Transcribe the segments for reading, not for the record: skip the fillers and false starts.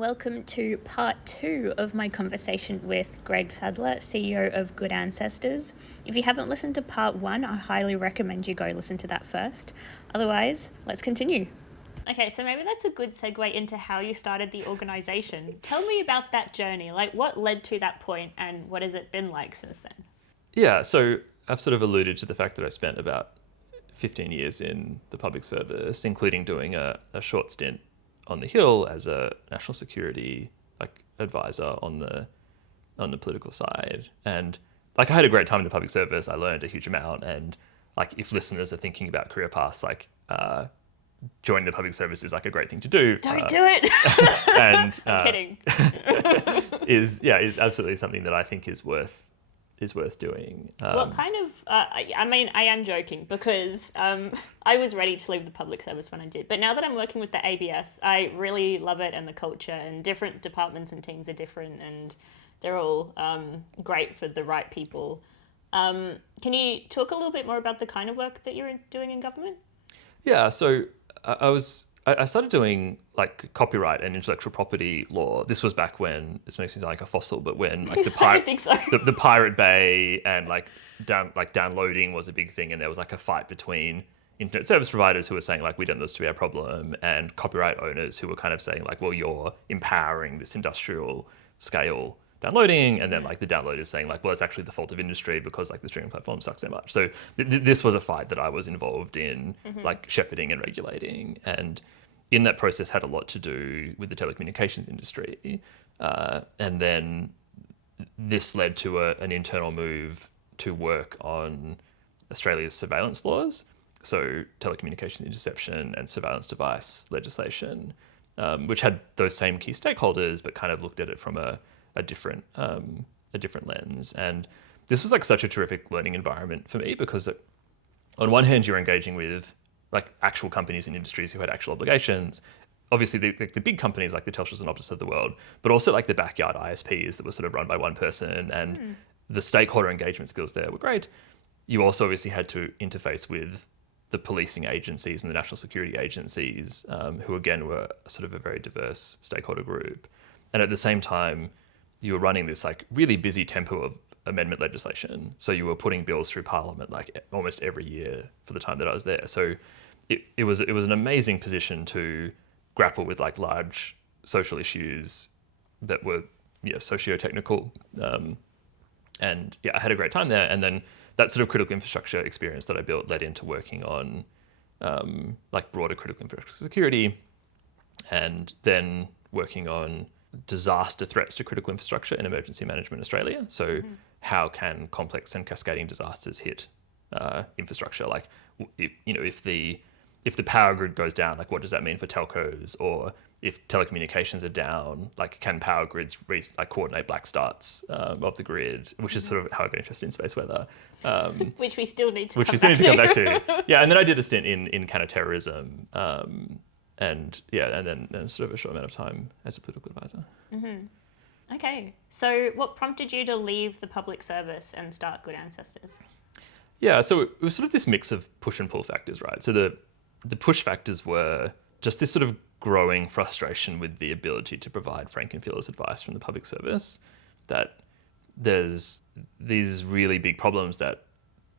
Welcome to part 2 of my conversation with Greg Sadler, CEO of Good Ancestors. If you haven't listened to part 1, I highly recommend you go listen to that first. Otherwise, let's continue. Okay, so maybe that's a good segue into how you started the organisation. Tell me about that journey, like what led to that point and what has it been like since then? Yeah, so I've sort of alluded to the fact that I spent about 15 years in the public service, including doing a short stint on the Hill as a national security advisor on the political side. And I had a great time in the public service. I learned a huge amount. And if listeners are thinking about career paths, joining the public service is a great thing to do. Don't do it. And I'm kidding. is absolutely something that I think is worth doing. What kind of, I am joking because I was ready to leave the public service when I did. But now that I'm working with the ABS, I really love it and the culture, and different departments and teams are different and they're all great for the right people. Can you talk a little bit more about the kind of work that you're doing in government? Yeah, so I started doing copyright and intellectual property law. This was back when, this makes me sound like a fossil, but when the I don't think so. the Pirate Bay and downloading was a big thing, and there was a fight between internet service providers who were saying we don't want this to be our problem, and copyright owners who were kind of saying well, you're empowering this industrial scale downloading, and then the downloaders saying well, it's actually the fault of industry because the streaming platform sucks so much. So this was a fight that I was involved in, shepherding and regulating, and in that process had a lot to do with the telecommunications industry. And then this led to an internal move to work on Australia's surveillance laws, so telecommunications interception and surveillance device legislation, which had those same key stakeholders, but kind of looked at it from a different lens. And this was such a terrific learning environment for me because on one hand you're engaging with actual companies and industries who had actual obligations, obviously the big companies like the Telstra and Optus of the world, but also the backyard ISPs that were sort of run by one person, and the stakeholder engagement skills there were great. You also obviously had to interface with the policing agencies and the national security agencies, who again were sort of a very diverse stakeholder group. And at the same time, you were running this really busy tempo of amendment legislation. So you were putting bills through Parliament almost every year for the time that I was there. So it was an amazing position to grapple with large social issues that were socio-technical. And yeah, I had a great time there. And then that sort of critical infrastructure experience that I built led into working on broader critical infrastructure security, and then working on disaster threats to critical infrastructure in emergency management Australia. So how can complex and cascading disasters hit infrastructure? If the power grid goes down, what does that mean for telcos? Or if telecommunications are down, can power grids coordinate black starts of the grid, which is sort of how I got interested in space weather. Which we still need to come back to. Yeah, and then I did a stint in counterterrorism. And then sort of a short amount of time as a political advisor. Okay, so what prompted you to leave the public service and start Good Ancestors? Yeah, so it was sort of this mix of push and pull factors, right? So the push factors were just this sort of growing frustration with the ability to provide frank and fearless advice from the public service, that there's these really big problems that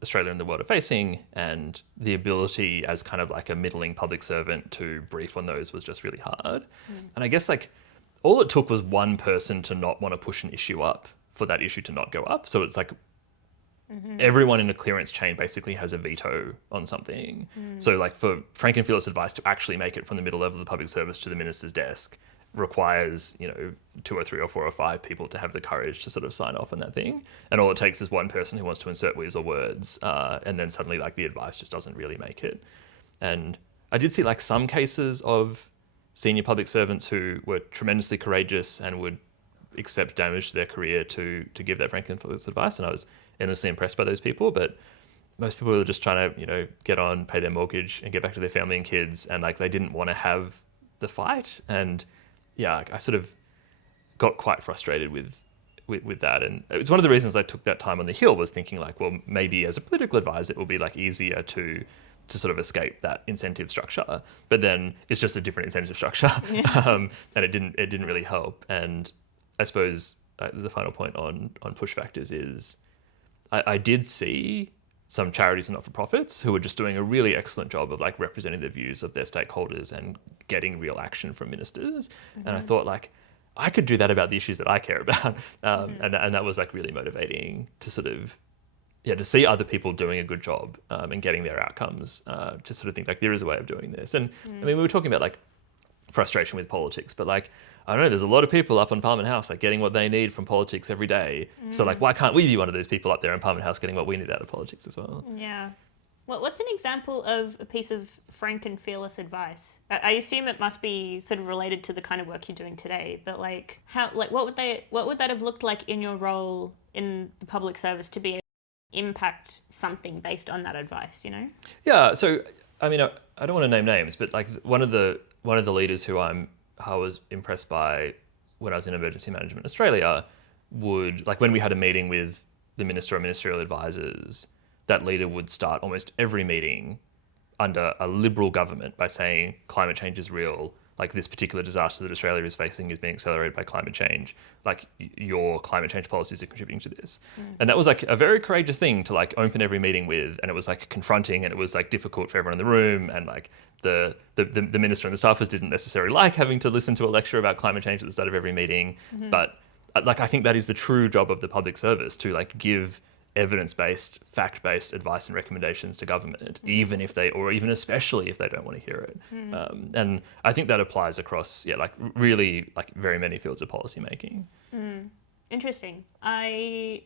Australia and the world are facing, and the ability as kind of a middling public servant to brief on those was just really hard. And I guess all it took was one person to not want to push an issue up for that issue to not go up. So it's everyone in the clearance chain basically has a veto on something. So for frank and fearless advice to actually make it from the middle level of the public service to the minister's desk requires 2 or 3 or 4 or 5 people to have the courage to sort of sign off on that thing, and all it takes is one person who wants to insert weasel words, and then suddenly the advice just doesn't really make it. And I did see some cases of senior public servants who were tremendously courageous and would accept damage to their career to give that frank and fearless advice, and I was endlessly impressed by those people. But most people were just trying to get on, pay their mortgage and get back to their family and kids, and they didn't want to have the fight. And yeah, I sort of got quite frustrated with that. And it was one of the reasons I took that time on the Hill, was thinking well, maybe as a political advisor, it will be easier to to sort of escape that incentive structure. But then it's just a different incentive structure, Yeah. and it didn't really help. And I suppose the final point on push factors is I did see some charities and not-for-profits who were just doing a really excellent job of like representing the views of their stakeholders and getting real action from ministers. And I thought like I could do that about the issues that I care about, and that was like really motivating to sort of to see other people doing a good job and getting their outcomes. To sort of think like there is a way of doing this. And I mean we were talking about like frustration with politics, but like I don't know, there's a lot of people up on Parliament House like getting what they need from politics every day. So like why can't we be one of those people up there in Parliament House getting what we need out of politics as well? Yeah. What's an example of a piece of frank and fearless advice? I assume it must be sort of related to the kind of work you're doing today, but like how, like what would that have looked like in your role in the public service to be able to impact something based on that advice, you know? Yeah, so I mean I don't want to name names, but like one of the leaders who I was impressed by when I was in emergency management in Australia would like when we had a meeting with the minister or ministerial advisors, that leader would start almost every meeting under a liberal government by saying climate change is real, like this particular disaster that Australia is facing is being accelerated by climate change, like your climate change policies are contributing to this. And that was like a very courageous thing to like open every meeting with, and it was like confronting and it was like difficult for everyone in the room, and like the minister and the staffers didn't necessarily like having to listen to a lecture about climate change at the start of every meeting. But like I think that is the true job of the public service, to like give evidence-based, fact-based advice and recommendations to government, even if they, or even especially if they don't want to hear it. And I think that applies across, like really like very many fields of policy making. Interesting. I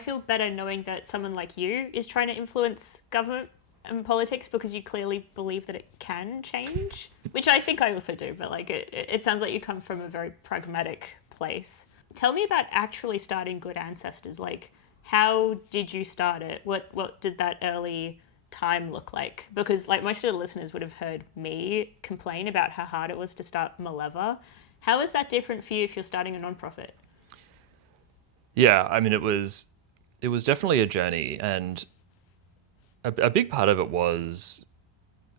feel better knowing that someone like you is trying to influence government and politics, because you clearly believe that it can change, which I think I also do, but like it sounds like you come from a very pragmatic place. Tell me about actually starting Good Ancestors. Like, how did you start it? What did that early time look like? Because like most of the listeners would have heard me complain about how hard it was to start Maleva. How is that different for you if you're starting a nonprofit? Yeah, I mean it was definitely a journey, and a big part of it was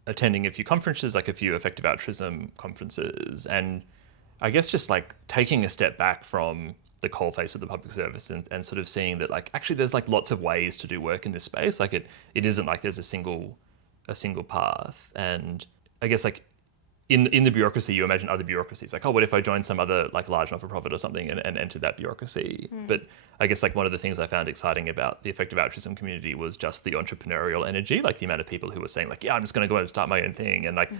attending a few conferences, like a few effective altruism conferences, and I guess just like taking a step back from the coalface of the public service, and sort of seeing that like actually there's like lots of ways to do work in this space. Like it isn't like there's a single path. And I guess like in the bureaucracy, you imagine other bureaucracies. Like, oh, what if I joined some other like large not-for-profit or something and entered that bureaucracy? But I guess like one of the things I found exciting about the effective altruism community was just the entrepreneurial energy, like the amount of people who were saying like, yeah, I'm just going to go and start my own thing. And like,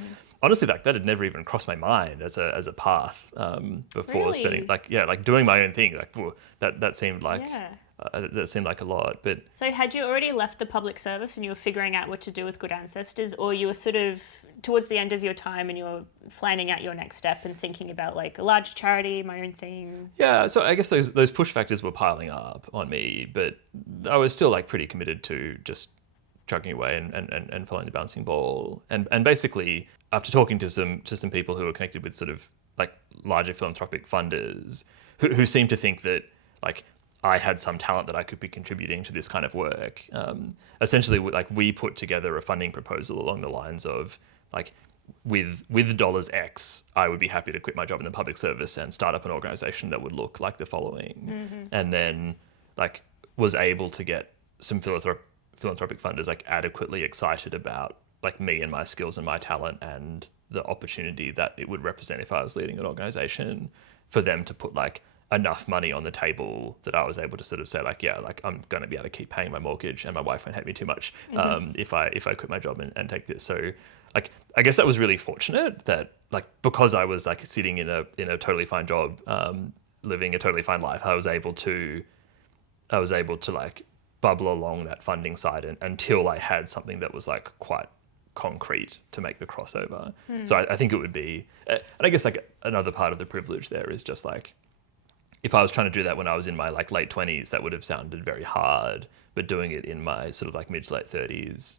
honestly, like that had never even crossed my mind as a path before spending Really? like doing my own thing. Like, whoa, that seemed like Yeah. that seemed like a lot. But So had you already left the public service and you were figuring out what to do with Good Ancestors, or you were sort of towards the end of your time and you were planning out your next step and thinking about like a large charity, my own thing? yeah, so I guess those push factors were piling up on me, but I was still like pretty committed to just chugging away and following the bouncing ball. And basically after talking to some people who were connected with sort of like larger philanthropic funders who seemed to think that like I had some talent that I could be contributing to this kind of work. Essentially, like we put together a funding proposal along the lines of like with dollars X, I would be happy to quit my job in the public service and start up an organization that would look like the following. And then like was able to get some philanthropic funders like adequately excited about like me and my skills and my talent and the opportunity that it would represent if I was leading an organization, for them to put like enough money on the table that I was able to sort of say like, yeah, like I'm going to be able to keep paying my mortgage and my wife won't hate me too much if I quit my job and take this. So like I guess that was really fortunate that like because I was like sitting in a totally fine job, living a totally fine life, I was able to like bubble along that funding side until I had something that was like quite concrete to make the crossover. So I think it would be, and I guess like another part of the privilege there is just like, if I was trying to do that when I was in my like late 20s, that would have sounded very hard. But doing it in my sort of like mid to late 30s,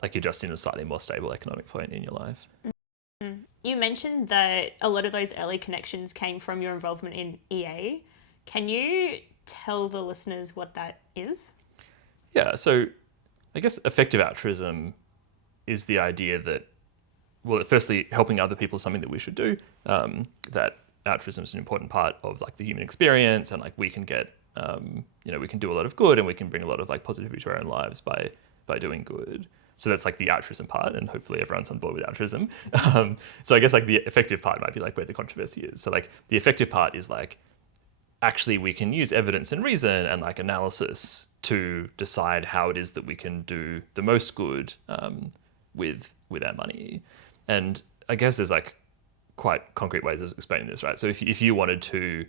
like you're just in a slightly more stable economic point in your life. You mentioned that a lot of those early connections came from your involvement in EA. Can you tell the listeners what that is? Yeah, so I guess effective altruism is the idea that, well, firstly, helping other people is something that we should do. That altruism is an important part of like the human experience, and like we can get, we can do a lot of good, and we can bring a lot of like positivity to our own lives by doing good. So that's like the altruism part, and hopefully everyone's on board with altruism. So I guess like the effective part might be like where the controversy is. So like the effective part is like actually we can use evidence and reason and like analysis to decide how it is that we can do the most good with our money. And I guess there's like quite concrete ways of explaining this, right? So if you wanted to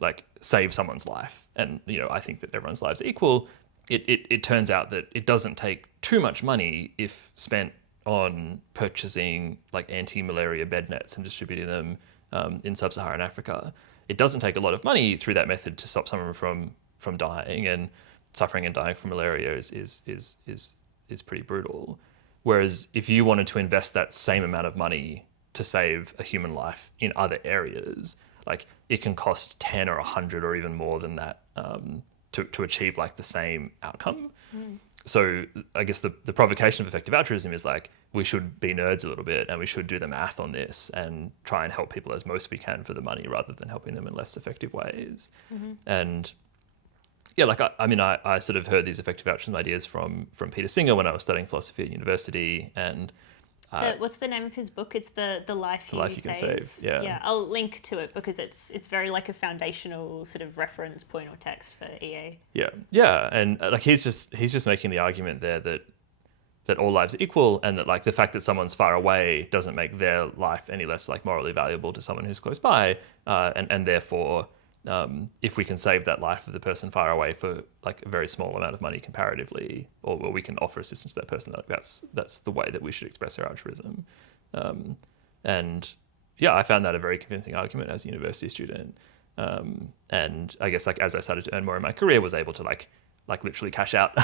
like save someone's life, and I think that everyone's lives are equal, it turns out that it doesn't take too much money if spent on purchasing like anti-malaria bed nets and distributing them in sub-Saharan Africa. It doesn't take a lot of money through that method to stop someone from dying, and suffering and dying from malaria is pretty brutal. Whereas if you wanted to invest that same amount of money to save a human life in other areas, like it can cost 10 or 100 or even more than that to achieve like the same outcome. So I guess the provocation of effective altruism is like we should be nerds a little bit, and we should do the math on this and try and help people as most we can for the money rather than helping them in less effective ways. And yeah, like I sort of heard these effective altruism ideas from Peter Singer when I was studying philosophy at university, and What's the name of his book? It's the Life The You Life You Can Save. Save. Yeah. Yeah, I'll link to it because it's very like a foundational sort of reference point or text for EA. Yeah, and like he's just making the argument there that all lives are equal, and that like the fact that someone's far away doesn't make their life any less like morally valuable to someone who's close by, and therefore, if we can save that life of the person far away for like a very small amount of money comparatively, or we can offer assistance to that person, like that's the way that we should express our altruism. And yeah, I found that a very convincing argument as a university student. And I guess like as I started to earn more in my career, was able to like literally cash out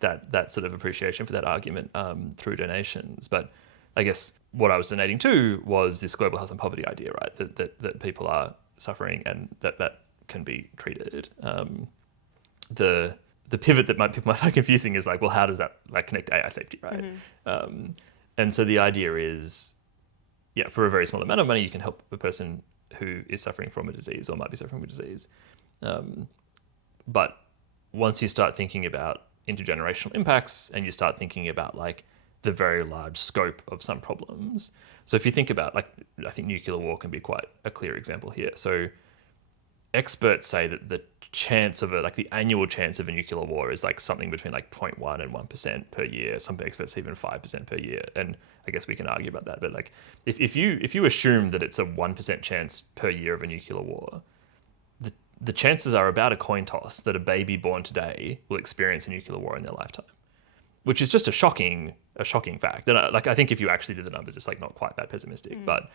that sort of appreciation for that argument through donations. But I guess what I was donating to was this global health and poverty idea, right? That people are suffering and that can be treated. The pivot that people might find confusing is like, well, how does that like connect to AI safety, right? And so the idea is, yeah, for a very small amount of money, you can help a person who is suffering from a disease or might be suffering from a disease. But once you start thinking about intergenerational impacts, and you start thinking about like the very large scope of some problems. So if you think about like, I think nuclear war can be quite a clear example here. So experts say that the chance of like the annual chance of a nuclear war is like something between like 0.1 and 1% per year. Some experts even 5% per year. And I guess we can argue about that. But like if you assume that it's a 1% chance per year of a nuclear war, the chances are about a coin toss that a baby born today will experience a nuclear war in their lifetime, which is just a shocking fact. And I think if you actually did the numbers, it's like not quite that pessimistic, but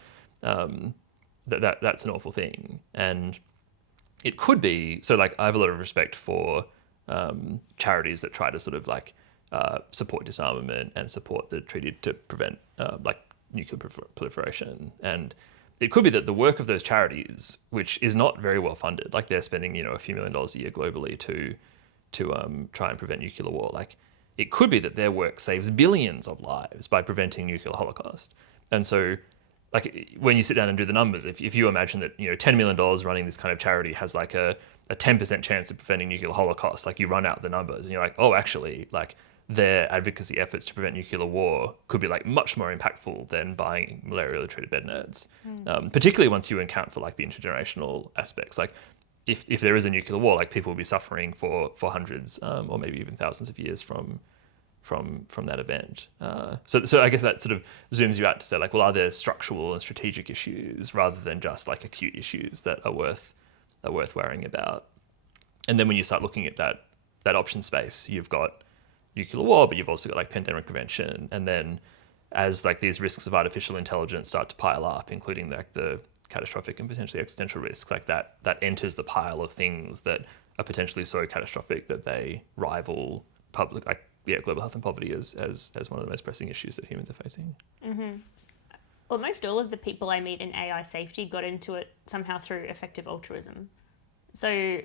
that's an awful thing. And it could be, so like I have a lot of respect for charities that try to sort of like support disarmament and support the treaty to prevent like nuclear proliferation. And it could be that the work of those charities, which is not very well funded, like they're spending a few $1 million a year globally to try and prevent nuclear war, like it could be that their work saves billions of lives by preventing nuclear holocaust. And so like when you sit down and do the numbers, if you imagine that $10 million running this kind of charity has like a 10% chance of preventing nuclear holocaust, like you run out the numbers and you're like, oh, actually, like their advocacy efforts to prevent nuclear war could be like much more impactful than buying malaria treated bed nets. Particularly once you account for like the intergenerational aspects. Like if there is a nuclear war, like people will be suffering for hundreds or maybe even thousands of years from that event. So I guess that sort of zooms you out to say like, well, are there structural and strategic issues rather than just like acute issues that are worth worrying about? And then when you start looking at that option space, you've got nuclear war, but you've also got like pandemic prevention. And then as like these risks of artificial intelligence start to pile up, including like the catastrophic and potentially existential risks, like that enters the pile of things that are potentially so catastrophic that they rival public like global health and poverty as one of the most pressing issues that humans are facing. Almost all of the people I meet in AI safety got into it somehow through effective altruism. So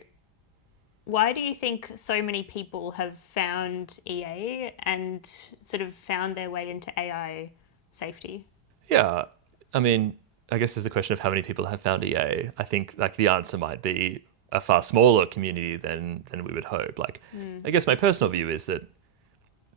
Why do you think so many people have found EA and sort of found their way into AI safety? Yeah, I mean, I guess there's the question of how many people have found EA. I think like the answer might be a far smaller community than we would hope. Like, I guess my personal view is that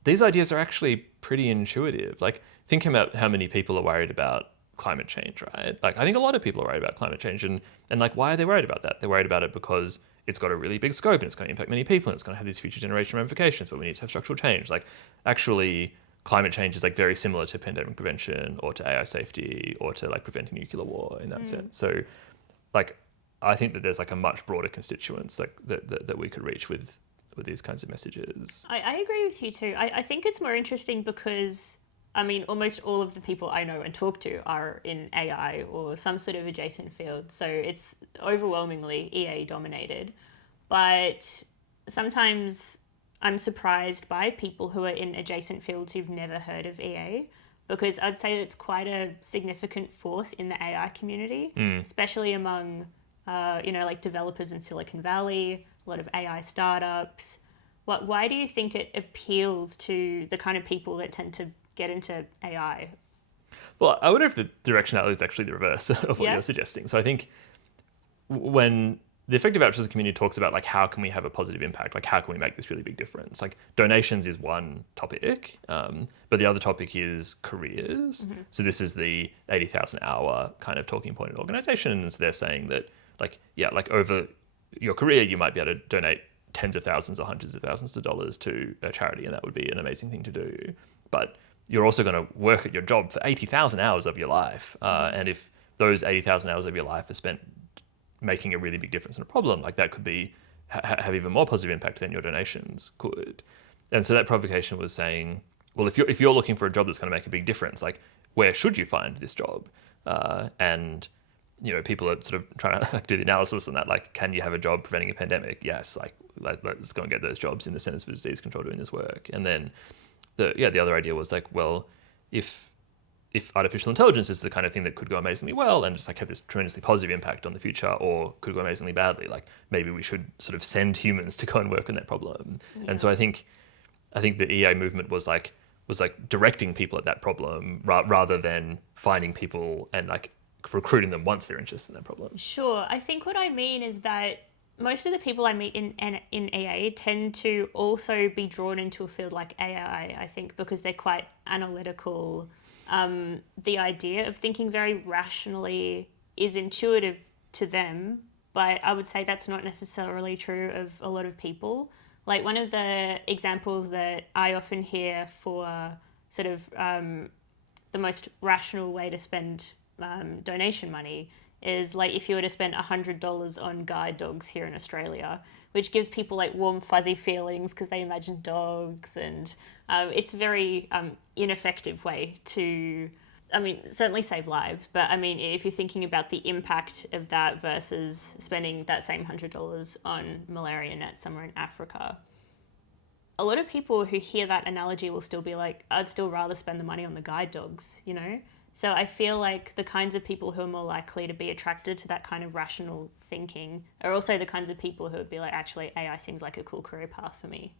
these ideas are actually pretty intuitive. Like, think about how many people are worried about climate change, right? Like, I think a lot of people are worried about climate change, and like, why are they worried about that? They're worried about it because it's got a really big scope and it's going to impact many people and it's going to have these future generation ramifications. But we need to have structural change. Like, actually, climate change is like very similar to pandemic prevention or to AI safety or to like preventing nuclear war in that sense. So, like, I think that there's like a much broader constituents like that we could reach with these kinds of messages. I agree with you too. I think it's more interesting because, I mean, almost all of the people I know and talk to are in AI or some sort of adjacent field. So it's overwhelmingly EA dominated. But sometimes I'm surprised by people who are in adjacent fields who've never heard of EA because I'd say it's quite a significant force in the AI community, especially among, like developers in Silicon Valley, a lot of AI startups. Why do you think it appeals to the kind of people that tend to get into AI? Well, I wonder if the directionality is actually the reverse of what Yeah? you're suggesting. So I think when the effective altruism community talks about like how can we have a positive impact, like how can we make this really big difference, like donations is one topic, but the other topic is careers. So this is the 80,000 hour kind of talking point in organizations. They're saying that like yeah, like over your career you might be able to donate tens of thousands or hundreds of thousands of dollars to a charity, and that would be an amazing thing to do. But you're also going to work at your job for 80,000 hours of your life, and if those 80,000 hours of your life are spent making a really big difference in a problem, like that could be have even more positive impact than your donations could. And so that provocation was saying, well, if you're looking for a job that's going to make a big difference, like where should you find this job? And people are sort of trying to like, do the analysis on that. Like, can you have a job preventing a pandemic? Yes. Like, let's go and get those jobs in the Centers for Disease Control doing this work. And then the other idea was like, well, if artificial intelligence is the kind of thing that could go amazingly well and just like have this tremendously positive impact on the future, or could go amazingly badly, like maybe we should sort of send humans to go and work on that problem. And Yeah. so I think the EA movement was like directing people at that problem rather than finding people and like recruiting them once they're interested in that problem. Sure. I think what I mean is that most of the people I meet in AA tend to also be drawn into a field like AI, I think, because they're quite analytical. The idea of thinking very rationally is intuitive to them, but I would say that's not necessarily true of a lot of people. Like, one of the examples that I often hear for sort of the most rational way to spend donation money is like if you were to spend $100 on guide dogs here in Australia, which gives people like warm fuzzy feelings because they imagine dogs, and it's a very ineffective way to, I mean, certainly save lives, but I mean, if you're thinking about the impact of that versus spending that same $100 on malaria nets somewhere in Africa, a lot of people who hear that analogy will still be like, I'd still rather spend the money on the guide dogs, you know? So I feel like the kinds of people who are more likely to be attracted to that kind of rational thinking are also the kinds of people who would be like, actually, AI seems like a cool career path for me.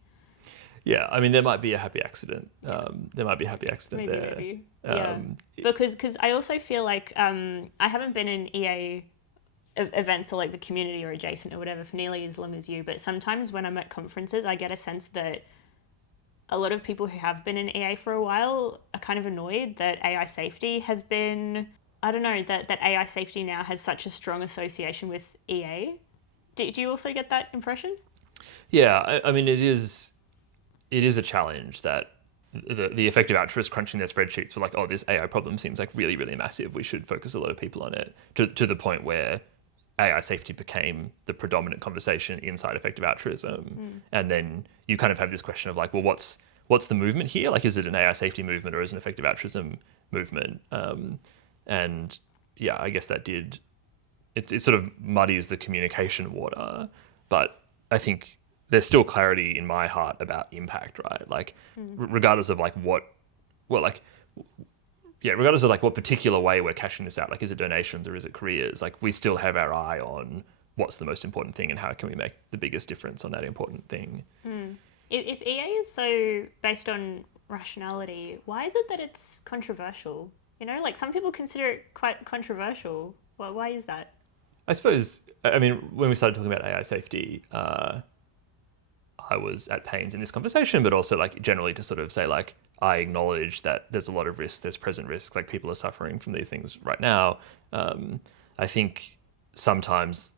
Yeah, I mean there might be a happy accident. Yeah. There might be a happy accident Maybe, there. maybe. Yeah. Because I also feel like I haven't been in EA events or like the community or adjacent or whatever for nearly as long as you, but sometimes when I'm at conferences, I get a sense that a lot of people who have been in EA for a while are kind of annoyed that AI safety has been, I don't know, that AI safety now has such a strong association with EA. Do you also get that impression? Yeah, I mean it is a challenge that the effective altruists crunching their spreadsheets were like, oh, this AI problem seems like really, really massive. We should focus a lot of people on it to the point where AI safety became the predominant conversation inside effective altruism. And then you kind of have this question of like, well, what's the movement here? Like, is it an AI safety movement or is it an effective altruism movement? And yeah, I guess that did it sort of muddies the communication water, but I think there's still clarity in my heart about impact, right? Like, regardless of like well, like, yeah, regardless of like what particular way we're cashing this out, like, is it donations or is it careers? Like, we still have our eye on what's the most important thing and how can we make the biggest difference on that important thing. If EA is so based on rationality, why is it that it's controversial? You know, like some people consider it quite controversial. Well, why is that? I suppose, I mean, when we started talking about AI safety, I was at pains in this conversation, but also like generally to sort of say like I acknowledge that there's a lot of risk, there's present risks, like people are suffering from these things right now. Um, I think sometimes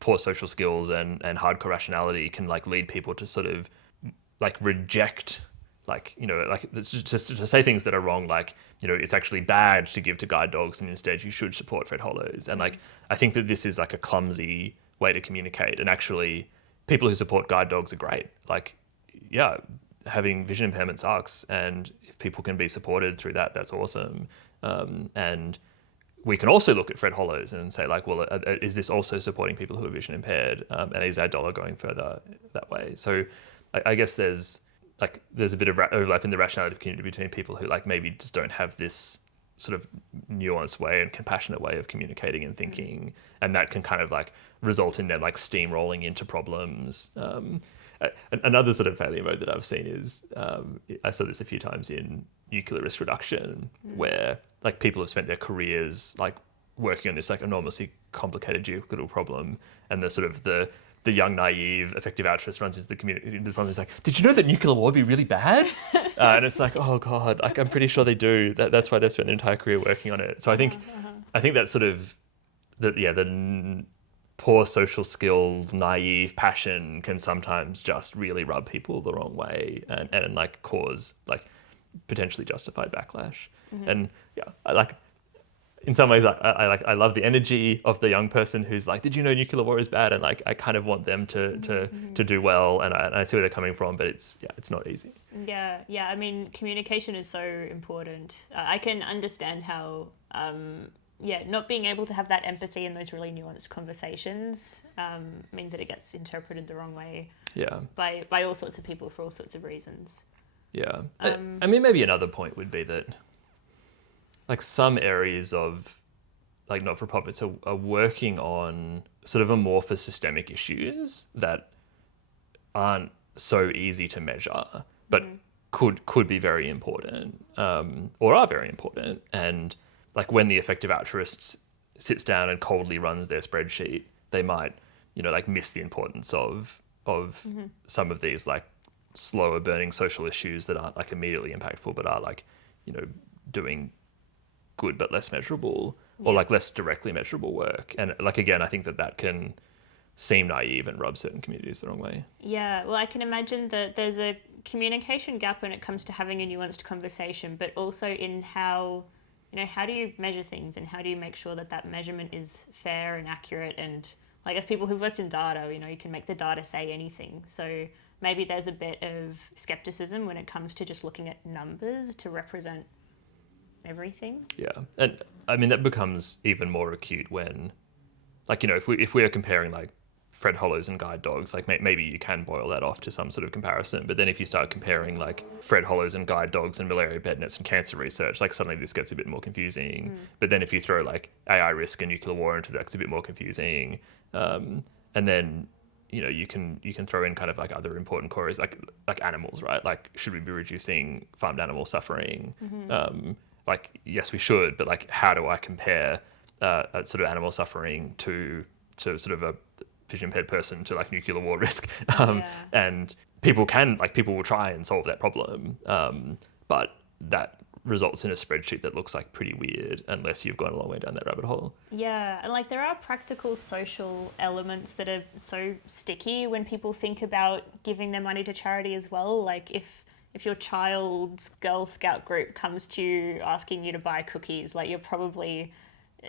poor social skills and hardcore rationality can like lead people to sort of like reject like just to say things that are wrong, like it's actually bad to give to guide dogs and instead you should support Fred Hollows. And like I think that this is like a clumsy way to communicate, and actually people who support guide dogs are great. Like, yeah, having vision impairment sucks, and if people can be supported through that, that's awesome. And we can also look at Fred Hollows and say like, well, is this also supporting people who are vision impaired? And is our dollar going further that way? So I guess there's a bit of overlap in the rationality community between people who like maybe just don't have this sort of nuanced way and compassionate way of communicating and thinking, and that can kind of like result in them like steamrolling into problems. Another sort of failure mode that I've seen is I saw this a few times in nuclear risk reduction, where like people have spent their careers like working on this like enormously complicated geopolitical problem, and the young, naive, effective altruist runs into the community. The problem is like, did you know that nuclear war would be really bad? And it's like, oh god, like I'm pretty sure they do. That's why they've spent their entire career working on it. So I think that sort of the poor social skills, naive passion can sometimes just really rub people the wrong way and like cause like potentially justified backlash. And yeah, I like in some ways I love the energy of the young person who's like, did you know nuclear war is bad? And like I kind of want them to do well, and I see where they're coming from, but it's not easy. Yeah. I mean, communication is so important. I can understand how, not being able to have that empathy in those really nuanced conversations means that it gets interpreted the wrong way. Yeah. By all sorts of people for all sorts of reasons. Yeah. I mean, maybe another point would be that like some areas of like not-for-profits are working on sort of amorphous systemic issues that aren't so easy to measure, but could be very important, or are very important. And like when the effective altruist sits down and coldly runs their spreadsheet, they might like miss the importance of some of these like slower burning social issues that aren't like immediately impactful, but are like doing good but less measurable, or like less directly measurable work. And like again, I think that can seem naive and rub certain communities the wrong way. Yeah, well, I can imagine that there's a communication gap when it comes to having a nuanced conversation, but also in how how do you measure things and how do you make sure that that measurement is fair and accurate? And like as people who've worked in data, you can make the data say anything. So maybe there's a bit of skepticism when it comes to just looking at numbers to represent everything. Yeah, and I mean that becomes even more acute when, like if we are comparing like Fred Hollows and guide dogs, like maybe you can boil that off to some sort of comparison. But then if you start comparing like Fred Hollows and guide dogs and malaria bed nets and cancer research, like suddenly this gets a bit more confusing. But then if you throw like AI risk and nuclear war into that, it's a bit more confusing. And then you can throw in kind of like other important cores like animals, right? Like should we be reducing farmed animal suffering? Like yes, we should, but like how do I compare sort of animal suffering to sort of a vision impaired person to like nuclear war risk? And people will try and solve that problem, but that results in a spreadsheet that looks like pretty weird unless you've gone a long way down that rabbit hole. Yeah, and like there are practical social elements that are so sticky when people think about giving their money to charity as well. Like if your child's Girl Scout group comes to you asking you to buy cookies, like you're probably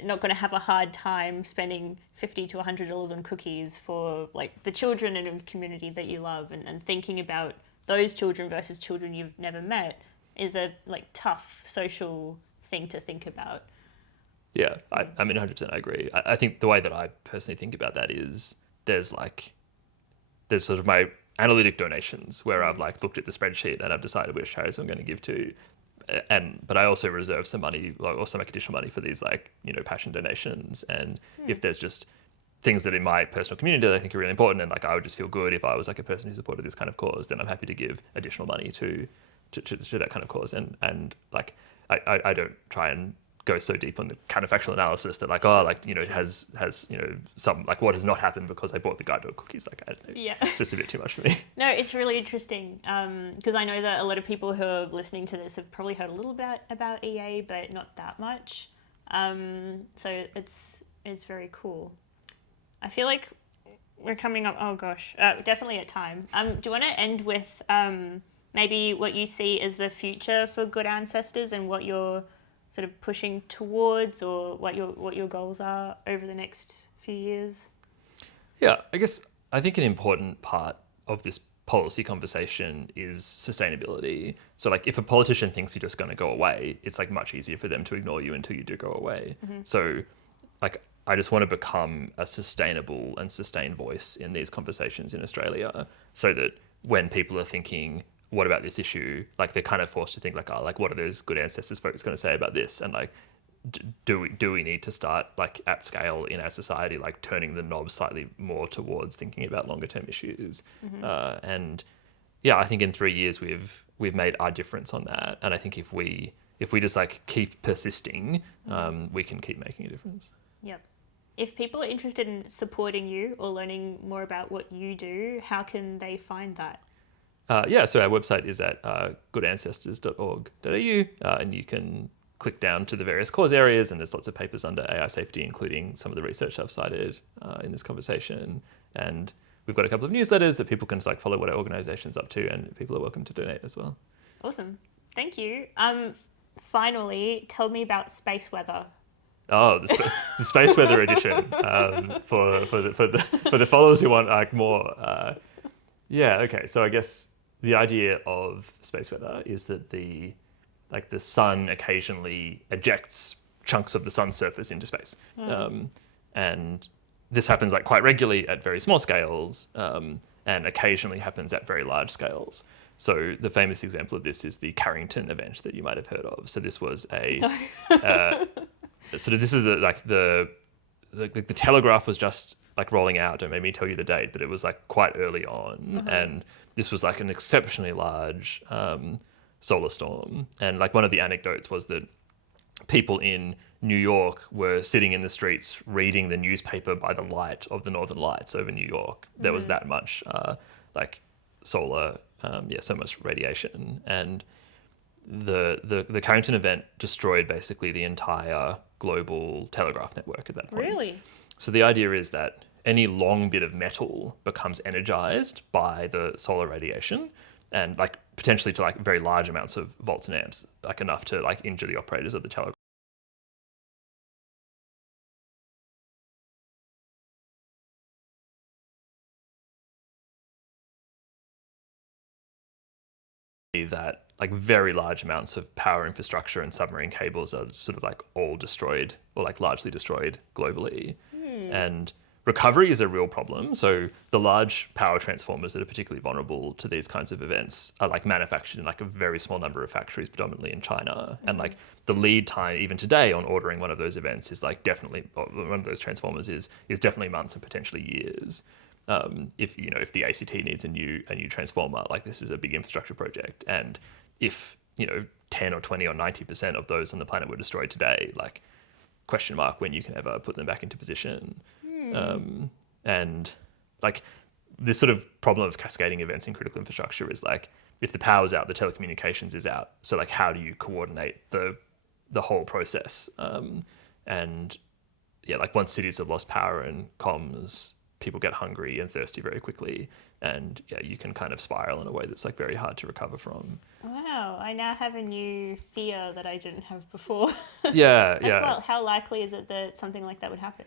not going to have a hard time spending $50 to $100 on cookies for like the children in a community that you love, and thinking about those children versus children you've never met is a like tough social thing to think about. Yeah, I mean 100% I agree. I think the way that I personally think about that is there's sort of my analytic donations where I've like looked at the spreadsheet and I've decided which charities I'm going to give to, but I also reserve some money or some additional money for these like passion donations. And if there's just things that in my personal community that I think are really important, and like I would just feel good if I was like a person who supported this kind of cause, then I'm happy to give additional money to that kind of cause. And like I don't try and go so deep on the counterfactual analysis that like, oh, like, it has some like what has not happened because I bought the guide dog cookies. Like, I don't know. Yeah. It's just a bit too much for me. No, it's really interesting because I know that a lot of people who are listening to this have probably heard a little bit about EA, but not that much. So it's very cool. I feel like we're coming up. Oh gosh, definitely at time. Do you want to end with maybe what you see as the future for Good Ancestors and what you're sort of pushing towards, or what your goals are over the next few years? Yeah, I think an important part of this policy conversation is sustainability. So like if a politician thinks you're just going to go away, it's like much easier for them to ignore you until you do go away. So like I just want to become a sustainable and sustained voice in these conversations in Australia, so that when people are thinking, what about this issue, like they're kind of forced to think like, oh, like what are those Good Ancestors folks going to say about this? And like, do we need to start like at scale in our society, like turning the knob slightly more towards thinking about longer term issues? And yeah, I think in 3 years we've made our difference on that, and I think if we just like keep persisting, we can keep making a difference. Yep. If people are interested in supporting you or learning more about what you do, how can they find that? Yeah, so our website is at goodancestors.org.au, and you can click down to the various cause areas, and there's lots of papers under AI safety, including some of the research I've cited in this conversation. And we've got a couple of newsletters that people can like follow what our organization's up to, and people are welcome to donate as well. Awesome. Thank you. Finally, tell me about space weather. Oh, the space weather edition for the followers who want like more. Yeah, okay. So I guess the idea of space weather is that the sun occasionally ejects chunks of the sun's surface into space, and this happens like quite regularly at very small scales, and occasionally happens at very large scales. So the famous example of this is the Carrington event that you might have heard of. So this was this is the telegraph was just like rolling out. Don't make me tell you the date, but it was like quite early on, and this was like an exceptionally large solar storm. And like one of the anecdotes was that people in New York were sitting in the streets reading the newspaper by the light of the northern lights over New York. There was that much like solar, so much radiation. And the Carrington event destroyed basically the entire global telegraph network at that point. Really? So the idea is that any long bit of metal becomes energized by the solar radiation, and like potentially to like very large amounts of volts and amps, like enough to like injure the operators of the telegraph. That like very large amounts of power infrastructure and submarine cables are sort of like all destroyed or like largely destroyed globally. And recovery is a real problem. So the large power transformers that are particularly vulnerable to these kinds of events are like manufactured in like a very small number of factories, predominantly in China. And like the lead time even today on ordering one of those events is like definitely, one of those transformers is definitely months and potentially years. If the ACT needs a new transformer, like this is a big infrastructure project, and if 10 or 20 or 90% of those on the planet were destroyed today, like question mark when you can ever put them back into position. And like this sort of problem of cascading events in critical infrastructure is like if the power's out, the telecommunications is out. So like how do you coordinate the whole process? And yeah, like once cities have lost power and comms, people get hungry and thirsty very quickly, and yeah, you can kind of spiral in a way that's like very hard to recover from. Wow, I now have a new fear that I didn't have before. Yeah, yeah. Well, how likely is it that something like that would happen?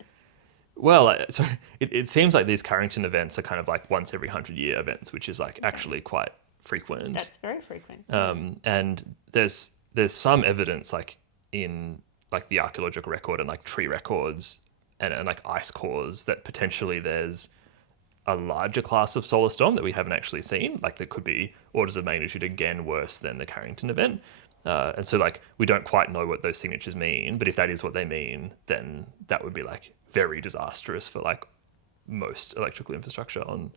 Well, so it seems like these Carrington events are kind of like once every 100-year events, which is like actually quite frequent. That's very frequent. And there's some evidence like in like the archaeological record and like tree records and like ice cores that potentially there's a larger class of solar storm that we haven't actually seen. Like there could be orders of magnitude again worse than the Carrington event. And so like we don't quite know what those signatures mean, but if that is what they mean, then that would be like very disastrous for like most electrical infrastructure on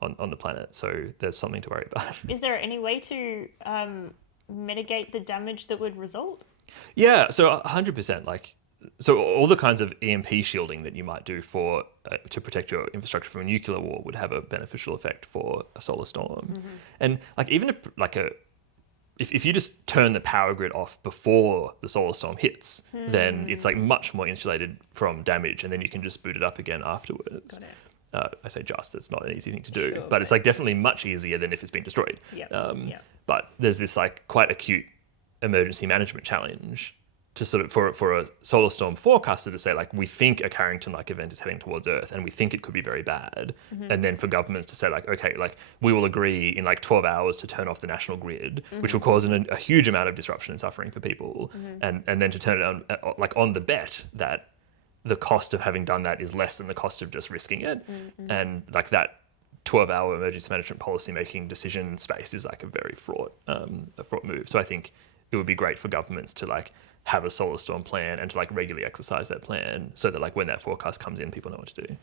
the planet. So there's something to worry about. Is there any way to mitigate the damage that would result? Yeah, so 100%. Like, so all the kinds of EMP shielding that you might do for to protect your infrastructure from a nuclear war would have a beneficial effect for a solar storm. And like even if you just turn the power grid off before the solar storm hits, then it's like much more insulated from damage, and then you can just boot it up again afterwards. Got it. I say just, it's not an easy thing to do, Sure, but it's like definitely much easier than if it's been destroyed. Yeah. But there's this like quite acute emergency management challenge to sort of for a solar storm forecaster to say like we think a Carrington-like event is heading towards Earth and we think it could be very bad, and then for governments to say like okay, like we will agree in like 12 hours to turn off the national grid, which will cause a huge amount of disruption and suffering for people, and then to turn it on like on the bet that the cost of having done that is less than the cost of just risking it, and like that 12-hour emergency management policy making decision space is like a very fraught move. So I think it would be great for governments to like have a solar storm plan and to like regularly exercise that plan so that like when that forecast comes in, people know what to do.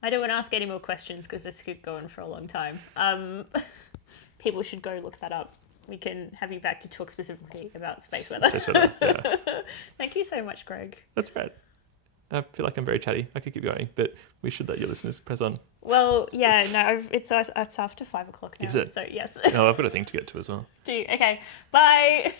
I don't want to ask any more questions because this could go on for a long time. People should go look that up. We can have you back to talk specifically about space weather. Space weather, yeah. Thank you so much, Greg. That's right. I feel like I'm very chatty. I could keep going, but we should let your listeners press on. Well, yeah, no, it's after 5 o'clock now. Is it? So yes. No, I've got a thing to get to as well. Do you? Okay, bye.